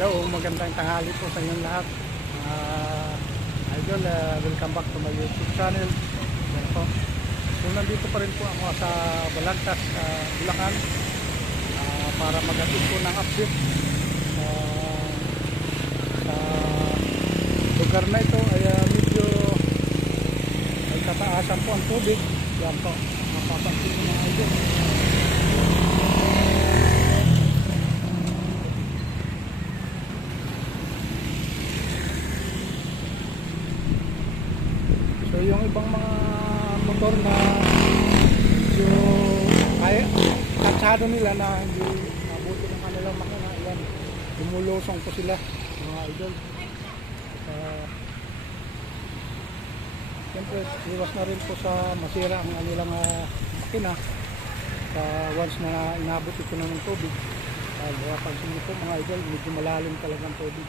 Hello, magandang tanghali po sa inyong lahat. Idol, welcome back to my YouTube channel. Yan po. So nandito pa rin po ako sa Balagtas, Bulacan, para mag-atid po ng update sa lugar na ito. Ay medyo may kataasan po ang tubig. Yan po, mapapansin ko mga idol. So yung ibang mga motor na medyo kaya katsado nila na hindi mabuti ng kanilang makina, yan, tumulusong po sila mga idol. Siyempre iwas na rin po sa masira ang kanilang makina once na inabot ito ng tubig. Pansin niyo po mga idol, medyo malalim talaga ang tubig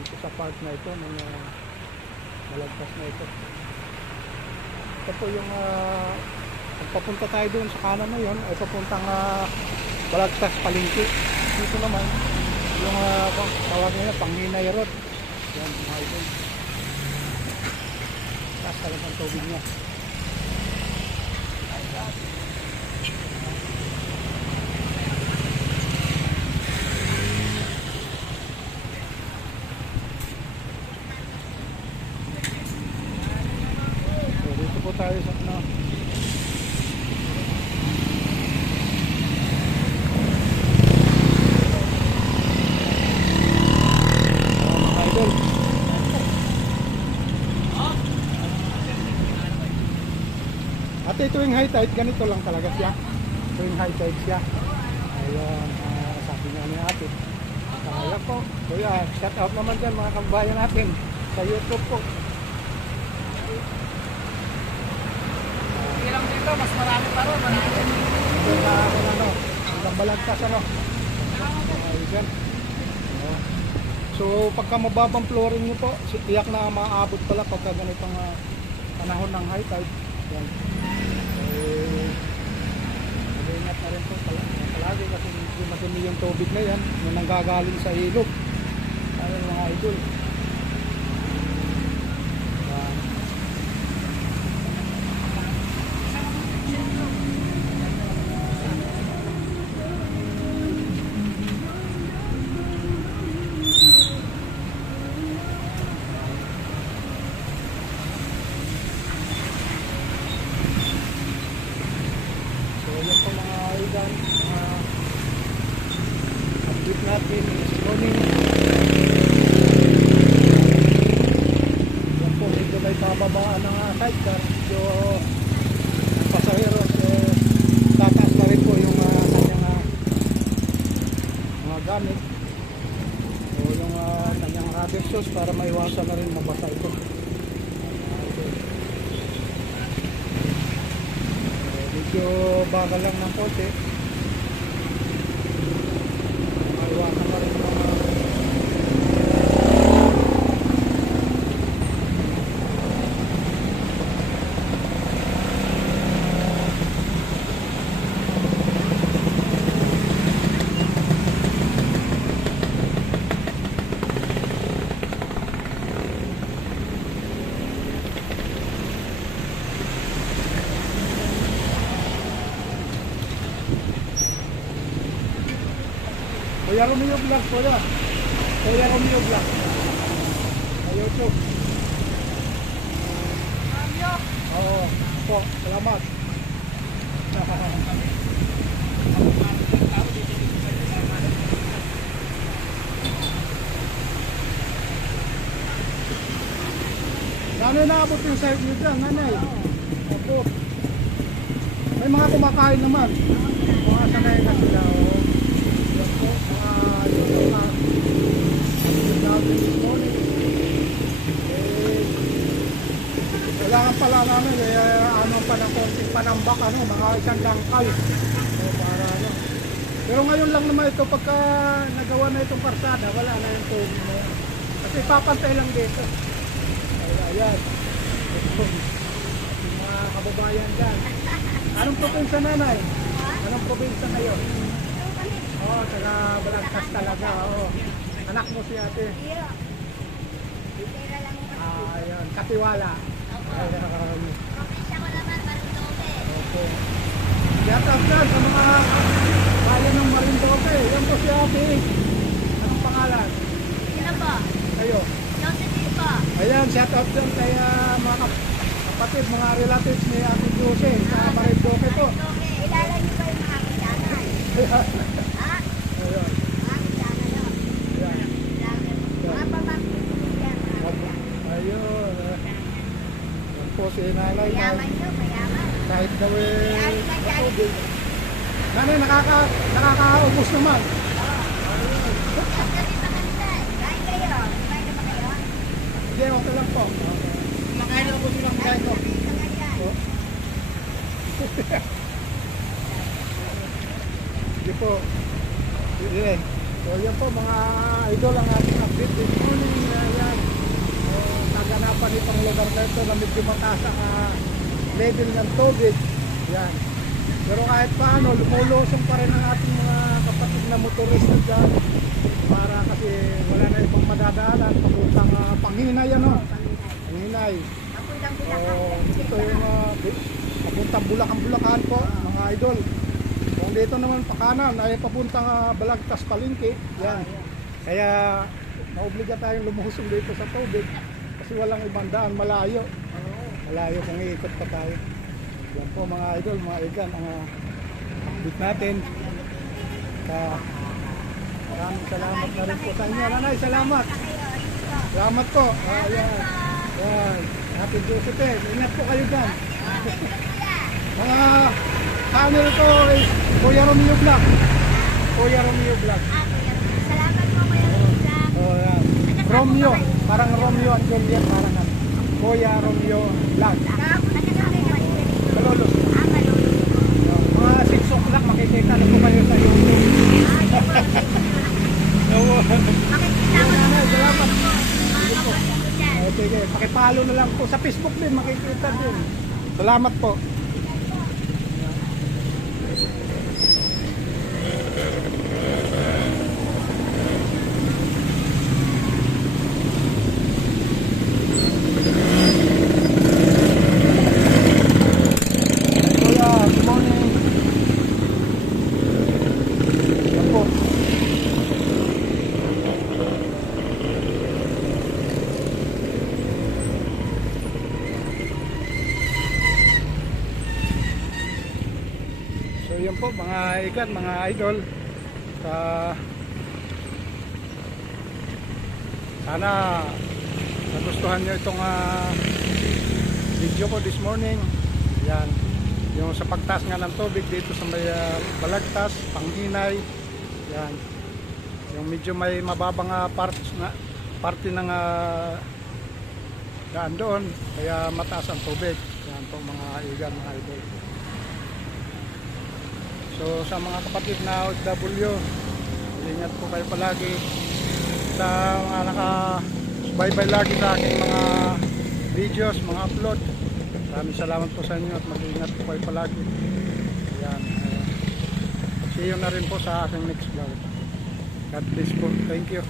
dito sa part na ito ng Balagtas na ito. Ito po yung pagpapunta tayo doon sa kanan na yun ay papuntang Balagtas Palengke. Dito naman yung tawag nila Panghinay Road. Yan mga idol, taas talaga ang tubig niya. So dito po tayo sa mga idol. At ito yung high tide, ganito lang talaga siya. Ito yung high tide siya. Ayan, sabi nga ni ate. Kaya po, kuya, shout out naman dyan mga kabayan natin sa YouTube po. Ilang dito, mas marami pa rin, marami. Ito na ano, hanggang Balagtas ano. Ayan. So pagka mababang flooring nyo po, tiyak na maaabot pala pagka ganitong panahon ng high tide. Yan. Mag-ingat na rin po palagi kasi medyo madumi yung tubig na yan yung nanggagaling sa ilog. Ayun mga idol. Yan. So yan po mga idol, update natin this morning. Yan po, medyo may pababaan ng sidecar. Medyo ang pasahero tataas na rin po yung kanyang mga gamit o yung kanyang rubber shoes para maiwasan na rin mabasa ito. Medyo bagal lang ng konti. Maiwasan na rin mga Kuya Romeo Vlog po yan. Kuya Romeo Vlog sa YouTube. Oo po, salamat. Nanay, naabot yung side nyo dyan, nanay. Opo. May mga kumakain naman. Mga sanay na sila. Yan po, mga YouTube na natin this morning. Kailangan pala namin, ano pa ng konting panambak, mga isang dangkal. Para ano. Pero ngayon lang naman ito, pagka nagawa na itong karsada, wala na yung tubig na yan. Kasi papantay lang dito. Ayan. Mga kababayan dyan. Anong probinsya, nanay? Anong probinsya kayo? Oo, taga Balagtas talaga. Oo. Anak mo si ate. Iyo. Tira lang mo. Ayan, katiwala. Opo. Ayan. Probinsya ko naman, Marindoke. Okay. Shout out dyan sa mga bayan ng Marindoque. Yan po si ate. Anong pangalan? Sino po? Kayo. Josephine po. Ayan, shout out dyan kay mga kapatid, mga relatives ni Ate Jose sa Marindoque po. Marindoke. Ilala niyo ba yung mga kasyanan? Ha? Ayan. Mga kasyanan no? Ayan. Mga pamangkin ko yan. Mga kasyanan. Ayun. Yan po si nanay. Mayaman nyo, mayaman. Kahit daw eh. May ari ka dyan. Nanay, nakakaubos naman. Pagdating pa kami dyan. Kain kayo. Kumain na ba kayo? Hindi, okay lang po. Makain ako silang kain ko. Kain ka nga dyan. Hindi po. Sige. So yan po mga idol ang ating update this morning. Yan. Naganapan itong lugar na ito na medyo mataas ang level ng tubig. Yan. Pero kahit paano, lumulusong pa rin ang ating mga kapatid na motorista dyan. Para kasi wala na ibang madadaanan. Papuntang Panghinay ano. Panghinay. Papuntang So, Bulacan. ito yung papuntang Bulacan po, mga idol. Kung dito naman pa kanan ay papuntang Balagtas Palengke. Yan. Kaya naobliga tayong lumusong dito sa tubig kasi walang ibang daan, malayo. Malayo kung iikot pa tayo. Yan po mga idol, mga igan ang update natin. Maraming salamat na rin po sa inyo. Nanay, salamat. Salamat po. Ayan. Yan. Happy Josephine. Ingat po kayo dyan. Mga channel ko is Kuya Romeo Vlog. Kuya Romeo Vlog. Salamat po kayo sa Oh, yan. Romeo. Parang Romeo at Juliet. Parang ano. Kuya Romeo Vlog. Kalolo. Mga 6 o'clock makikita na po kayo sa YouTube. Oo. Salamat. Sige, pakipalo na lang po. Sa Facebook din makikita din. Salamat po. Kuya, good morning. Yan po. So yan po mga ikan, mga idol. Sana nagustuhan nyo itong video ko this morning. Yan. Yung sa pagtaas nga ng tubig dito sa may Balagtas, Panghinay. Yan. Yung medyo may mababang parte ng daan doon. Kaya mataas ang tubig. Yan po mga igan, mga idol. So sa mga kapatid na OFW, ingat po kayo palagi sa mga naka-subaybay lagi sa aking mga videos, mga upload. Maraming salamat po sa inyo at mag-ingat po kayo palagi. Ayan, see you na rin po sa aking next vlog. God bless po. Thank you.